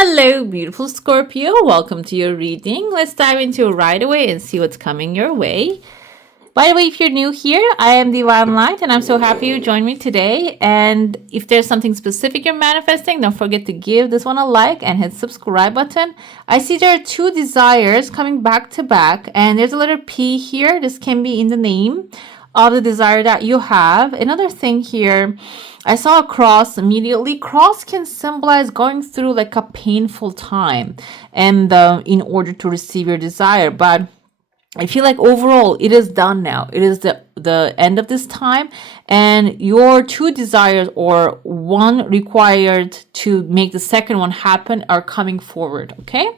Hello, beautiful Scorpio. Welcome to your reading. Let's dive into it right away and see what's coming your way. By the way, if you're new here, I am Divine Light and I'm so happy you joined me today. And if there's something specific you're manifesting, don't forget to give this one a like and hit subscribe button. I see there are two desires coming back to back and there's a letter P here. This can be in the name of the desire that you have. Another thing here, I saw a cross immediately. Cross can symbolize going through like a painful time and in order to receive your desire. But I feel like overall it is done now. It is the end of this time, and your two desires or one required to make the second one happen are coming forward. Okay.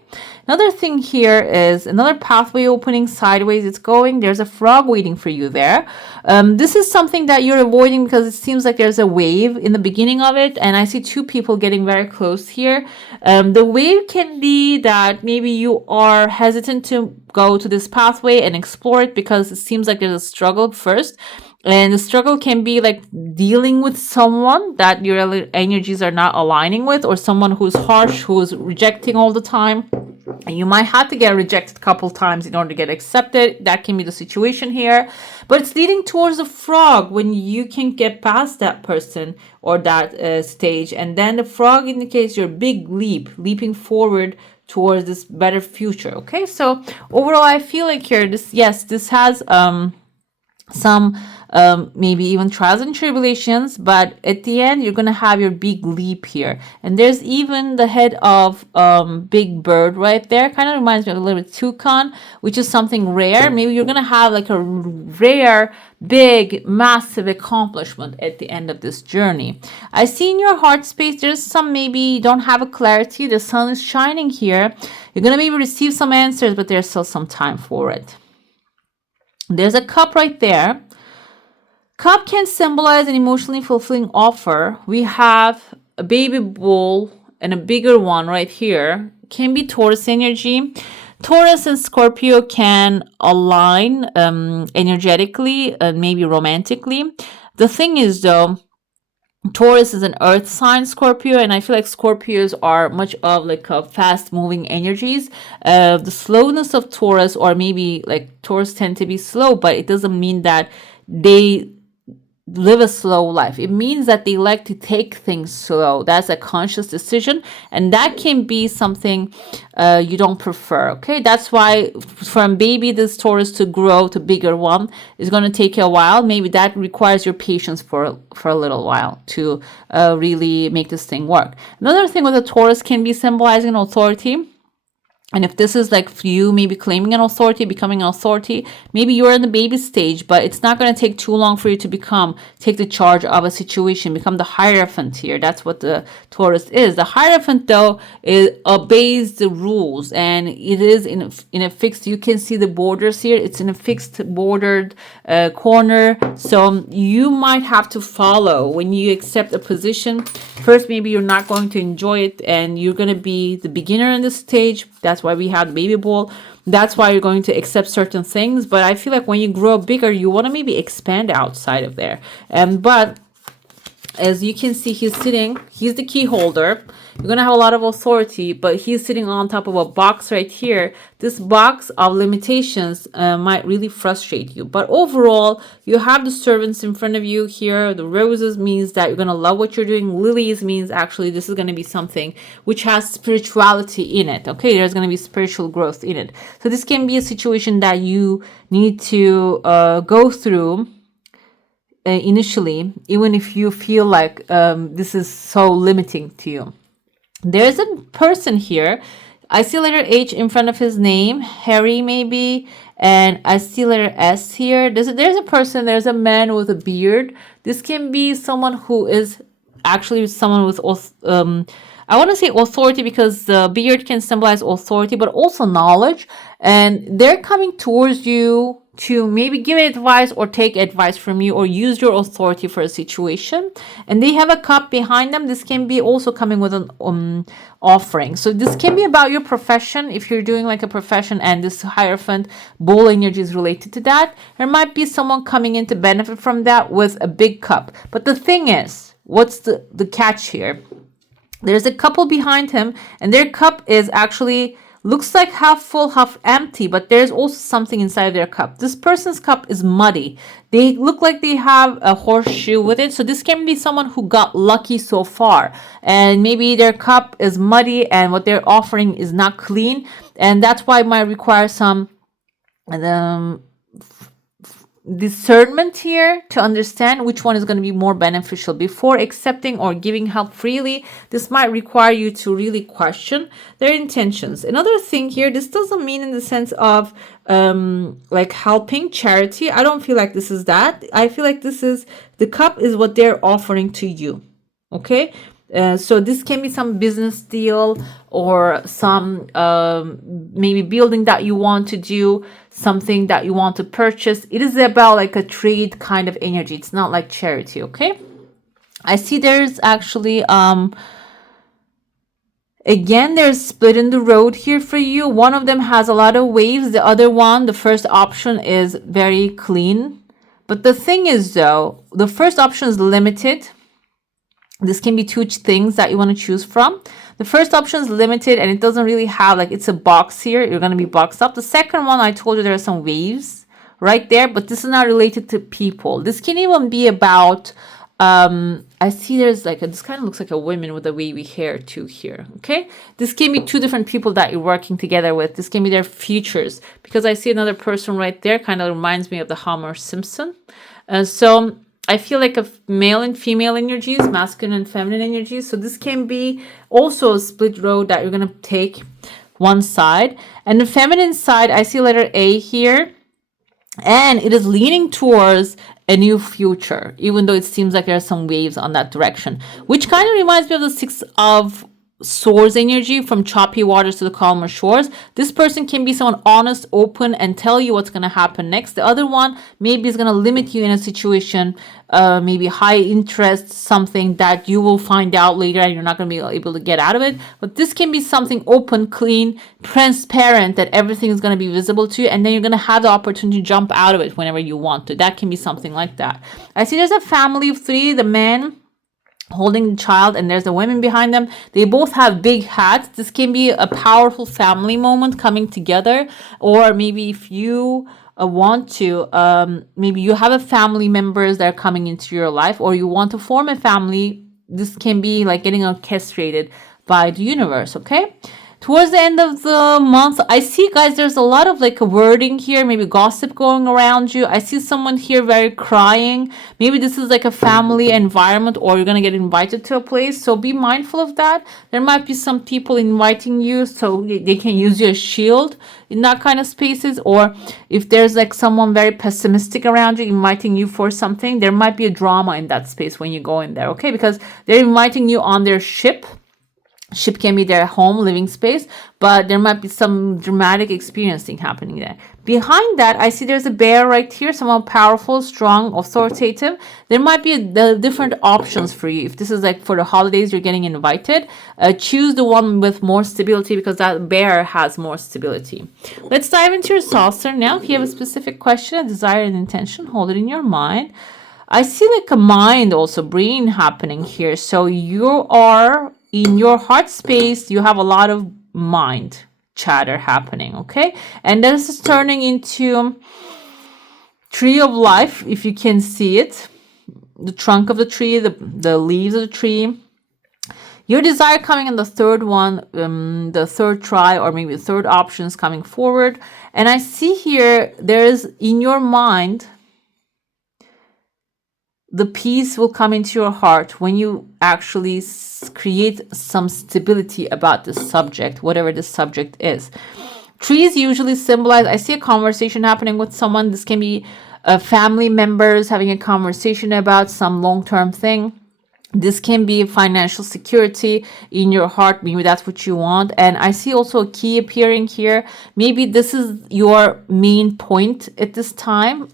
Another thing here is another pathway opening sideways. It's going. There's a frog waiting for you there. This is something that you're avoiding because it seems like there's a wave in the beginning of it, and I see two people getting very close here. The wave can be that maybe you are hesitant to go to this pathway and explore it because it seems like there's a struggle first. And the struggle can be like dealing with someone that your energies are not aligning with, or someone who's harsh, who's rejecting all the time. And you might have to get rejected a couple times in order to get accepted. That can be the situation here. But it's leading towards a frog when you can get past that person or that stage. And then the frog indicates your big leaping forward towards this better future. Okay, so overall, I feel like here, this has some maybe even trials and tribulations, but at the end you're gonna have your big leap here. And there's even the head of big bird right there. Kind of reminds me of a little bit toucan, which is something rare. Maybe you're gonna have like a rare, big, massive accomplishment at the end of this journey. I see in your heart space there's some, maybe you don't have a clarity. The sun is shining here. You're gonna maybe receive some answers, but there's still some time for it. There's a cup right there. Cup can symbolize an emotionally fulfilling offer. We have a baby bull and a bigger one right here. Can be Taurus energy. Taurus and Scorpio can align energetically and maybe romantically. The thing is though, Taurus is an earth sign, Scorpio, and I feel like Scorpios are much of like a fast moving energies. The slowness of Taurus, or maybe like Taurus tend to be slow, but it doesn't mean that they live a slow life. It means that they like to take things slow. That's a conscious decision, and that can be something you don't prefer. Okay, that's why from baby this Taurus to grow to bigger one is going to take a while. Maybe that requires your patience for a little while to really make this thing work. Another thing with a Taurus can be symbolizing authority. And if this is like for you, maybe claiming an authority, becoming an authority, maybe you're in the baby stage, but it's not going to take too long for you to take the charge of a situation, become the Hierophant here. That's what the Taurus is. The Hierophant, though, obeys the rules, and it is in a fixed, you can see the borders here. It's in a fixed bordered corner. So you might have to follow when you accept a position. First, maybe you're not going to enjoy it, and you're going to be the beginner in this stage. That's why we have baby bull. That's why you're going to accept certain things. But I feel like when you grow bigger, you want to maybe expand outside of there. But as you can see, he's the key holder. You're going to have a lot of authority, but he's sitting on top of a box right here. This box of limitations might really frustrate you. But overall, you have the servants in front of you here. The roses means that you're going to love what you're doing. Lilies means actually this is going to be something which has spirituality in it. Okay, there's going to be spiritual growth in it. So this can be a situation that you need to go through initially, even if you feel like this is so limiting to you. There's a person here. I see letter H in front of his name, Harry maybe, and I see letter S here. There's a person, there's a man with a beard. This can be someone who is actually someone with I want to say authority, because the beard can symbolize authority, but also knowledge. And they're coming towards you to maybe give advice or take advice from you or use your authority for a situation. And they have a cup behind them. This can be also coming with an offering. So this can be about your profession. If you're doing like a profession and this Hierophant bull energy is related to that, there might be someone coming in to benefit from that with a big cup. But the thing is, what's the catch here? There's a couple behind him, and their cup is actually looks like half full, half empty, but there's also something inside their cup. This person's cup is muddy. They look like they have a horseshoe with it. So this can be someone who got lucky so far, and maybe their cup is muddy and what they're offering is not clean, and that's why it might require some discernment here to understand which one is going to be more beneficial before accepting or giving help freely. This might require you to really question their intentions. Another thing here, this doesn't mean in the sense of like helping, charity. I don't feel like this is that. I feel like this is, the cup is what they're offering to you. Okay, so this can be some business deal or some maybe building that you want to do, something that you want to purchase. It is about like a trade kind of energy. It's not like charity. Okay, I see there's actually again, there's split in the road here for you. One of them has a lot of waves. The other one, the first option, is very clean. But the thing is though, the first option is limited. This can be two things that you want to choose from. The first option is limited and it doesn't really have, like, it's a box here. You're going to be boxed up. The second one, I told you there are some waves right there, but this is not related to people. This can even be about, I see there's like, this kind of looks like a woman with a wavy hair too here. Okay. This can be two different people that you're working together with. This can be their futures, because I see another person right there, kind of reminds me of the Homer Simpson. So I feel like a male and female energies, masculine and feminine energies. So this can be also a split road that you're going to take one side. And the feminine side, I see letter A here. And it is leaning towards a new future, even though it seems like there are some waves on that direction, which kind of reminds me of the Six of Swords energy, from choppy waters to the calmer shores. This person can be someone honest, open, and tell you what's going to happen next. The other one maybe is going to limit you in a situation, maybe high interest, something that you will find out later and you're not going to be able to get out of it. But this can be something open, clean, transparent, that everything is going to be visible to you, and then you're going to have the opportunity to jump out of it whenever you want to. That can be something like that. I see there's a family of three, the man holding the child, and there's the women behind them. They both have big hats. This can be a powerful family moment coming together, or maybe if you want to, maybe you have a family members that are coming into your life, or you want to form a family. This can be like getting orchestrated by the universe. Okay, towards the end of the month, I see, guys, there's a lot of like a wording here, maybe gossip going around you. I see someone here very crying. Maybe this is like a family environment, or you're going to get invited to a place. So be mindful of that. There might be some people inviting you, so they can use you as shield in that kind of spaces. Or if there's like someone very pessimistic around you inviting you for something, there might be a drama in that space when you go in there. Okay, because they're inviting you on their ship. Ship can be their home, living space, but there might be some dramatic experiencing happening there. Behind that, I see there's a bear right here, someone powerful, strong, authoritative. There might be the different options for you. If this is like for the holidays, you're getting invited, choose the one with more stability, because that bear has more stability. Let's dive into your saucer now. If you have a specific question, a desire, and intention, hold it in your mind. I see like a mind, also brain happening here. So you are in your heart space, you have a lot of mind chatter happening, okay? And this is turning into tree of life, if you can see it. The trunk of the tree, the leaves of the tree. Your desire coming in the third one, the third try, or maybe the third option is coming forward. And I see here, there's in your mind, the peace will come into your heart when you actually create some stability about this subject, whatever this subject is. Trees usually symbolize, I see a conversation happening with someone. This can be family members having a conversation about some long-term thing. This can be financial security in your heart. Maybe that's what you want. And I see also a key appearing here. Maybe this is your main point at this time,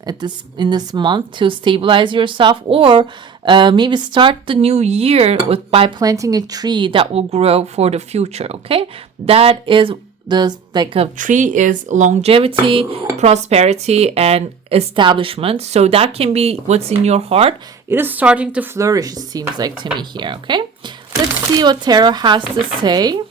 in this month, to stabilize yourself, or maybe start the new year by planting a tree that will grow for the future. Okay, that is a tree is longevity, prosperity, and establishment. So that can be what's in your heart. It is starting to flourish, it seems like to me here. Okay, Let's see what tarot has to say.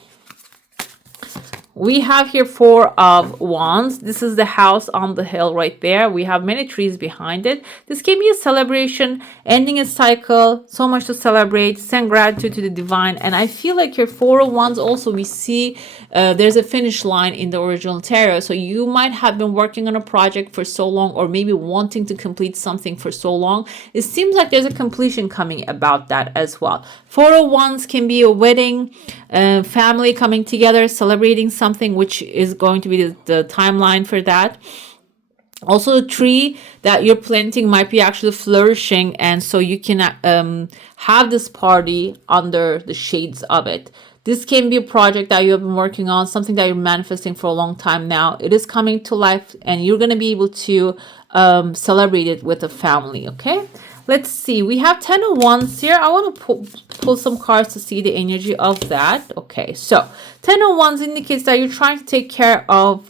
We have here 4 of Wands. This is the house on the hill right there. We have many trees behind it. This can be a celebration, ending a cycle, so much to celebrate, send gratitude to the divine. And I feel like your 4 of Wands also, we see there's a finish line in the original tarot. So you might have been working on a project for so long, or maybe wanting to complete something for so long. It seems like there's a completion coming about that as well. 4 of Wands can be a wedding, family coming together, celebrating something, which is going to be the timeline for that. Also, the tree that you're planting might be actually flourishing, and so you can have this party under the shades of it. This can be a project that you have been working on, something that you're manifesting for a long time now. It is coming to life, and you're going to be able to celebrate it with a family, okay? Let's see. We have 10 of Wands here. I want to pull some cards to see the energy of that. Okay, so 10 of Wands indicates that you're trying to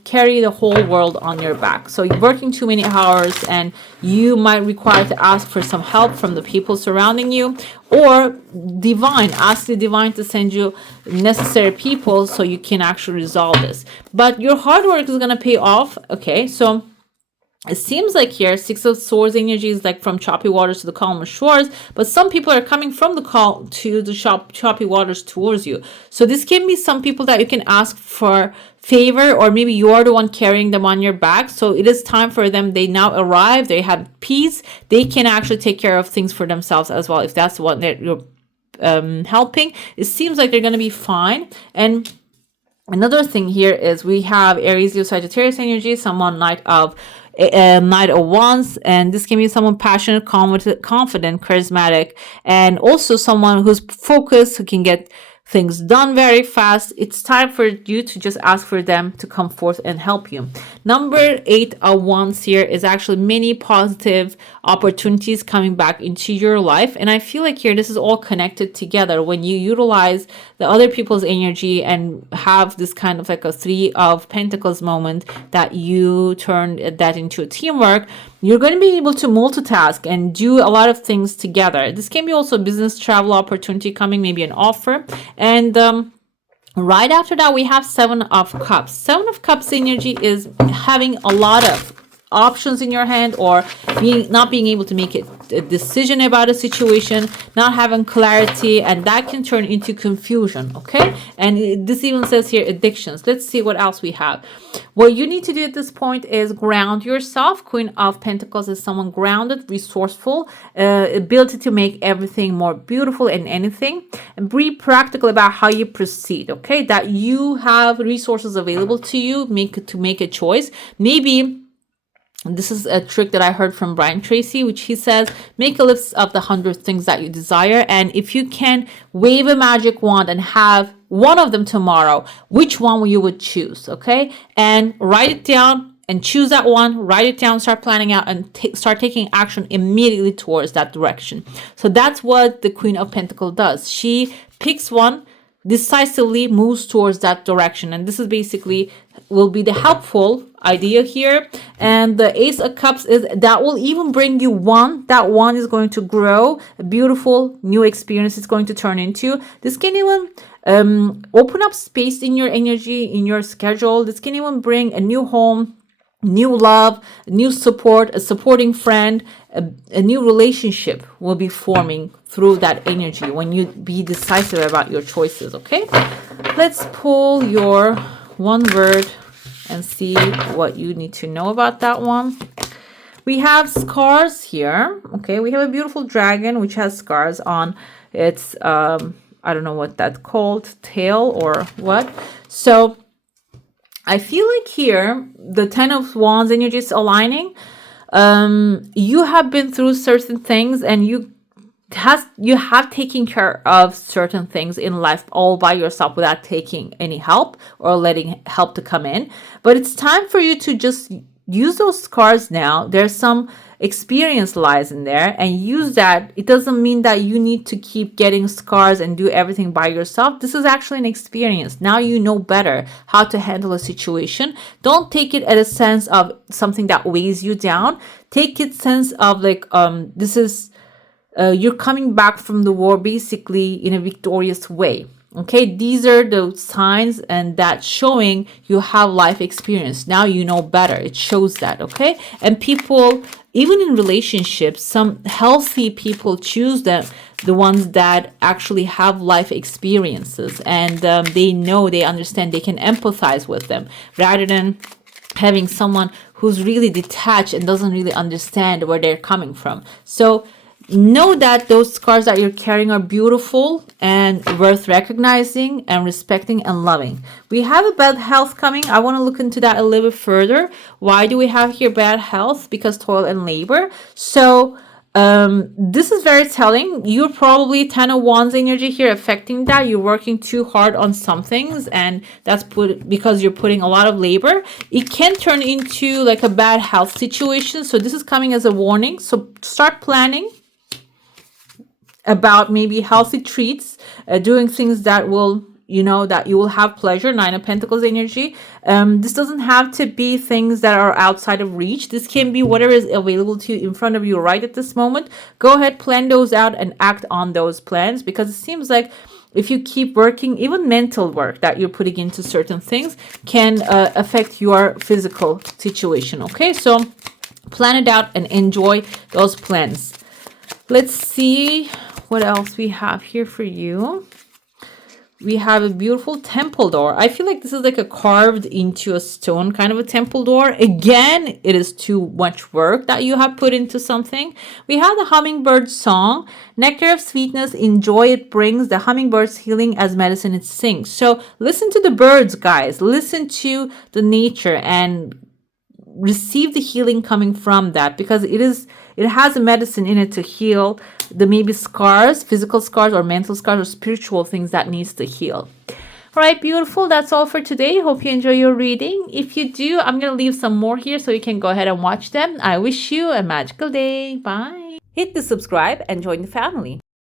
carry the whole world on your back. So you're working too many hours, and you might require to ask for some help from the people surrounding you, or ask the divine to send you necessary people so you can actually resolve this. But your hard work is going to pay off. Okay, so it seems like here 6 of Swords energy is like from choppy waters to the calmer shores, but some people are coming from the choppy waters towards you. So this can be some people that you can ask for favor, or maybe you're the one carrying them on your back. So it is time for them. They now arrive. They have peace. They can actually take care of things for themselves as well. If that's what you're helping, it seems like they're going to be fine. And another thing here is we have Aries, Leo, Sagittarius energy, someone Knight of Wands, and this can be someone passionate, confident, charismatic, and also someone who's focused, who can get things done very fast. It's time for you to just ask for them to come forth and help you. Number 8 of Wands here is actually many positive opportunities coming back into your life. And I feel like here this is all connected together. When you utilize the other people's energy and have this kind of like a 3 of Pentacles moment, that you turn that into a teamwork, you're going to be able to multitask and do a lot of things together. This can be also a business travel opportunity coming, maybe an offer. And right after that, we have 7 of Cups. 7 of Cups energy is having a lot of options in your hand, or not being able to make a decision about a situation, not having clarity, and that can turn into confusion. Okay, and this even says here addictions. Let's see what else we have. What you need to do at this point is ground yourself. Queen of Pentacles is someone grounded, resourceful, ability to make everything more beautiful in anything, and be practical about how you proceed. Okay, that you have resources available to you, to make a choice. Maybe this is a trick that I heard from Brian Tracy, which he says, make a list of the 100 things that you desire. And if you can wave a magic wand and have one of them tomorrow, which one you would choose, okay? And write it down and choose that one, write it down, start planning out, and start taking action immediately towards that direction. So that's what the Queen of Pentacles does. She picks one, decisively moves towards that direction, and this is basically will be the helpful idea here. And the Ace of Cups is that will even bring you that one is going to grow, a beautiful new experience it's going to turn into. This can even open up space in your energy, in your schedule. This can even bring a new home, new love, new support, a supporting friend, a new relationship will be forming through that energy when you be decisive about your choices. Okay, let's pull your one word and see what you need to know about that one. We have scars here. Okay, we have a beautiful dragon which has scars on its I don't know what that's called, tail or what. So I feel like here the 10 of Wands energy is aligning. You have been through certain things, and you have taken care of certain things in life all by yourself without taking any help or letting help to come in. But it's time for you to just use those scars now. There's some experience lies in there, and use that. It doesn't mean that you need to keep getting scars and do everything by yourself. This is actually an experience. Now you know better how to handle a situation. Don't take it at a sense of something that weighs you down. Take it sense of like this is you're coming back from the war basically in a victorious way. Okay, these are the signs, and that's showing you have life experience. Now you know better. It shows that, okay? And people, even in relationships, some healthy people choose the ones that actually have life experiences, and they know, they understand, they can empathize with them, rather than having someone who's really detached and doesn't really understand where they're coming from. So know that those scars that you're carrying are beautiful and worth recognizing and respecting and loving. We have a bad health coming. I want to look into that a little bit further. Why do we have here bad health? Because toil and labor. So this is very telling. You're probably 10 of Wands energy here affecting that. You're working too hard on some things, and that's because you're putting a lot of labor. It can turn into like a bad health situation. So this is coming as a warning. So start planning about maybe healthy treats, doing things that will, that you will have pleasure. 9 of Pentacles energy. This doesn't have to be things that are outside of reach. This can be whatever is available to you in front of you right at this moment. Go ahead, plan those out and act on those plans, because it seems like if you keep working, even mental work that you're putting into certain things can affect your physical situation. Okay, so plan it out and enjoy those plans. Let's see what else we have here for you. We have a beautiful temple door. I feel like this is like a carved into a stone kind of a temple door. Again, it is too much work that you have put into something. We have the hummingbird song. Nectar of sweetness, enjoy it brings. The hummingbird's healing as medicine it sings. So listen to the birds, guys. Listen to the nature and receive the healing coming from that, because it has a medicine in it to heal the maybe scars, physical scars or mental scars or spiritual things that needs to heal. All right, beautiful. That's all for today. Hope you enjoy your reading. If you do, I'm going to leave some more here so you can go ahead and watch them. I wish you a magical day. Bye. Hit the subscribe and join the family.